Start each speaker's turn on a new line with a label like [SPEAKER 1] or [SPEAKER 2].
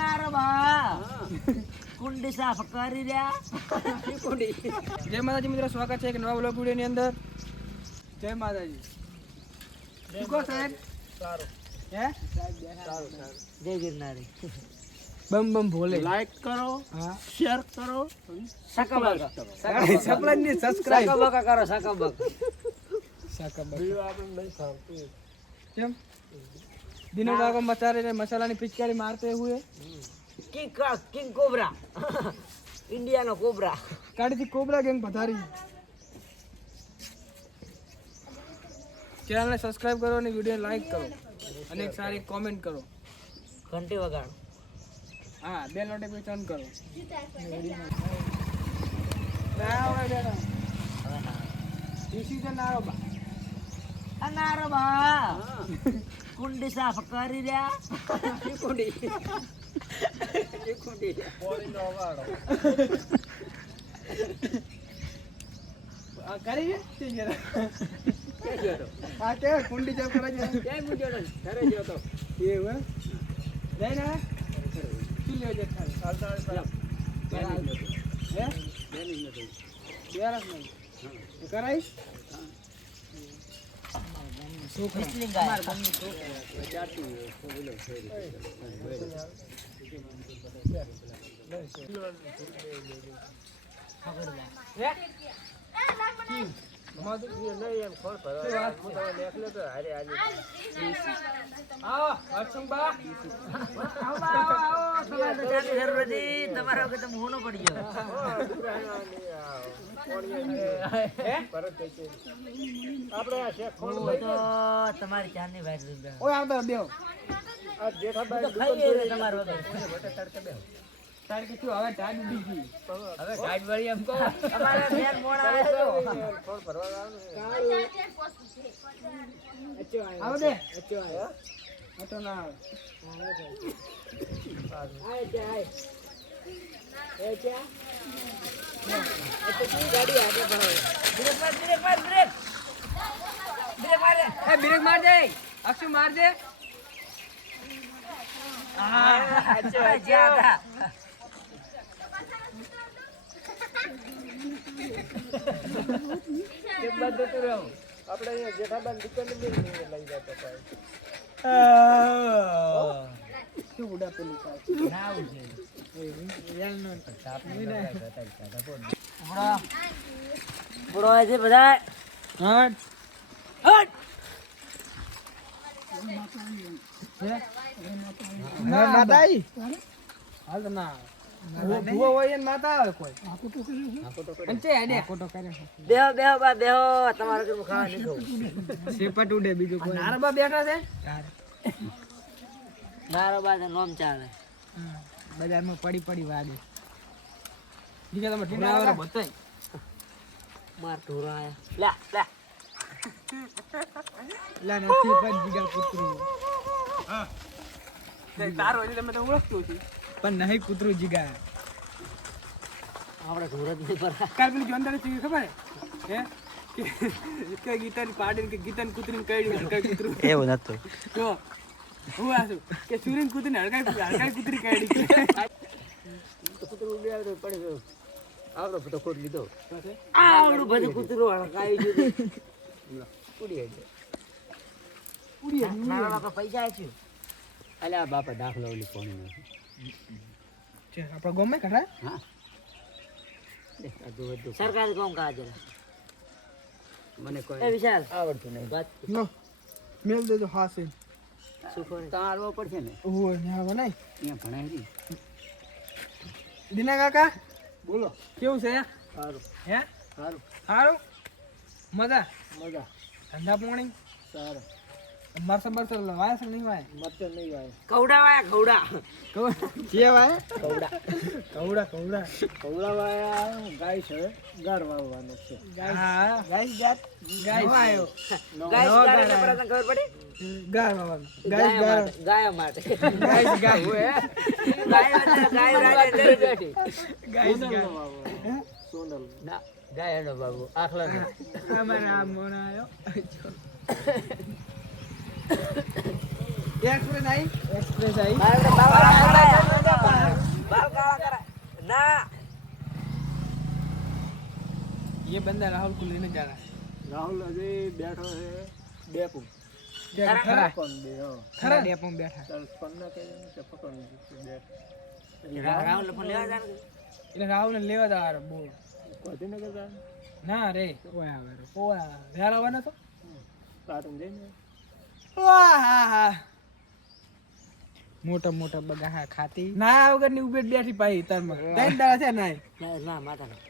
[SPEAKER 1] બા કુંડી સાફ કરી રહ્યા
[SPEAKER 2] જય માતાજી મિત્રો સ્વાગત છે એક નવા બ્લોગ વિડીયોની અંદર. જય માતાજી. શું કહો સાહેબ? હે?
[SPEAKER 1] જય ગિરનારી.
[SPEAKER 2] બમ બમ ભોલે.
[SPEAKER 3] લાઈક કરો
[SPEAKER 2] હા.
[SPEAKER 3] શેર કરો
[SPEAKER 1] સકાબકા
[SPEAKER 2] સબસ્ક્રાઇબ ને સબસ્ક્રાઇબ
[SPEAKER 1] સકાબકા કરો સકાબકા
[SPEAKER 2] કેમ? દિનો કાકો મસાલે ને મસાલાની પિચકારી મારતે હુએ.
[SPEAKER 1] King king cobra. ઇન્ડિયાનો કોબરા.
[SPEAKER 2] કાઢીથી કોબરા ગેંગ પધારી. ચેનલને સબસ્ક્રાઇબ કરો અને વીડિયો લાઈક કરો અને એક સારી કોમેન્ટ કરો.
[SPEAKER 1] ઘંટી વગાડો.
[SPEAKER 2] હા બે નોટિફિકેશન કરો. ના આવડે બેટા.
[SPEAKER 1] હવે ના
[SPEAKER 2] ડિસિઝન ના આવો બા.
[SPEAKER 1] અનાર બા કુંડી સાફ કરી રહ્યા
[SPEAKER 2] કુંડી કરી છે ઠીક છે આ કે કુંડી કરે છે એવું એમ? લઈ ને શું લ્યો છે ખાલી? હે? બેરસ નહીં. એ કરાઈશ? હે? અમાર તો શું વાત છે? આવો, હરસંગબા. આવો, આવો, આવો,
[SPEAKER 1] તમારે તો ચાની જરૂર નથી તમારા વગર તમે હોનો પડી ગયો
[SPEAKER 2] હે?
[SPEAKER 1] હું તમારી તમારી ચાની વાત રૂબા
[SPEAKER 2] ઓય આવતા બેહો.
[SPEAKER 1] હું તો ખાઈ ગયો તમારા વગર.
[SPEAKER 2] તારે કે શું હવે ટાઢ ઉડી
[SPEAKER 1] હવે ગાડ વળી એમ કહો. અમારે બેન મોડા આવે તો
[SPEAKER 2] આવો દે. આ તો ના આવે.
[SPEAKER 1] બ્રેક માર બ્રેક માર બ્રેક. બ્રેક મારે
[SPEAKER 2] એ બ્રેક માર દે. અક્ષુ માર.
[SPEAKER 1] હા એક બાદ જતું રહું બધા
[SPEAKER 2] ના, ના બેઠા છે?
[SPEAKER 1] બા નોમ ચાલે.
[SPEAKER 2] બજારમાં પડી પડી વાગે બીજા તમે બતાય.
[SPEAKER 1] માર ઢોરા લે લે.
[SPEAKER 2] લા નથી પણ જીગા કૂતરું. તારો એટલે તમે તો ઓળખતો છું પણ નહીં કૂતરું જીગા
[SPEAKER 1] આપણે સુરત જ નહીં પર
[SPEAKER 2] કાલ પેલી જોનદાર ચીવી ખબર? હે? હે કે કે ગીતાની પાડી કે ગીતાની કૂતરીને કઈ હડકાઈ કૂતરું.
[SPEAKER 1] એવું નતું.
[SPEAKER 2] જો હું આસુ કે સુરીન કૂતરીને હડકાઈ હડકાઈ કૂતરી કાઢી
[SPEAKER 1] કૂતરું ઉડી આવ્યું તો પડી ગયું આવડો ખોટ લીધો આવડું બધું કૂતરું હડકાઈ દીધું
[SPEAKER 3] અલ્યા બાપા દાખલો ઓલી કોણી
[SPEAKER 2] છે આપણા ગોમે કઢા
[SPEAKER 3] હા. બધું બધું
[SPEAKER 1] સરકારી કોમ કાજ
[SPEAKER 3] મને
[SPEAKER 1] એ વિશાલ. આવડતું નહીં. વાત
[SPEAKER 2] નો મેલ દેજો હા
[SPEAKER 1] શું કરે?
[SPEAKER 3] તારવો પડશે ને?
[SPEAKER 2] ન્યા બનાય
[SPEAKER 3] અહીંયા ભણાય નહીં
[SPEAKER 2] દિના કાકા? બોલો. કેવું છે?
[SPEAKER 3] સારું
[SPEAKER 2] હે?
[SPEAKER 3] સારું
[SPEAKER 2] સારું મજા?
[SPEAKER 3] મજા.
[SPEAKER 2] ધંધા પાણી?
[SPEAKER 3] સારું.
[SPEAKER 2] મરસા બરસા વાય છે નહીં વાય?
[SPEAKER 3] મરચો નહીં વાય.
[SPEAKER 1] કવડા વાયા કવડા.
[SPEAKER 2] જે વાય
[SPEAKER 1] કવડા.
[SPEAKER 2] કવડા કવડા.
[SPEAKER 3] ગાય છે ગાર વાવવાનો છે.
[SPEAKER 1] ગાય ગાય એટલે પ્રથમ ખબર પડી?
[SPEAKER 2] ગાય
[SPEAKER 1] ગાય
[SPEAKER 2] ગાય
[SPEAKER 1] માટે ગાય. માટે
[SPEAKER 2] ગાય
[SPEAKER 1] ગાય. ગાય
[SPEAKER 2] ગાય.
[SPEAKER 3] સોનલ.
[SPEAKER 1] ના. જાય એનો બાબુ આખલા
[SPEAKER 2] અમારા આ મોન આવ્યો એક્સપ્રેસ આવી એક્સપ્રેસ
[SPEAKER 1] આવી ના
[SPEAKER 2] ये बंदा राहुल को लेने जा रहा है
[SPEAKER 3] राहुल अजय बैठो है
[SPEAKER 2] डेपो खरा
[SPEAKER 3] कौन दे हो
[SPEAKER 2] खरा डेपो में बैठा
[SPEAKER 3] चल पन्ना के चप्पल कौन दे
[SPEAKER 1] राहुल को लेवा जाना
[SPEAKER 2] એટલે રાહુલ ને લેવા જવા બોલ
[SPEAKER 3] ના
[SPEAKER 2] રે. ઓય આવે રે. ઓય વેર આવવાનો તો
[SPEAKER 3] સારું જઈને
[SPEAKER 2] મોટા મોટા બગા ખાતી. ના વગરની ઉભેટ બેઠી પાઈ તારમાં. ત્રણ દાડા છે ના
[SPEAKER 1] ના માતા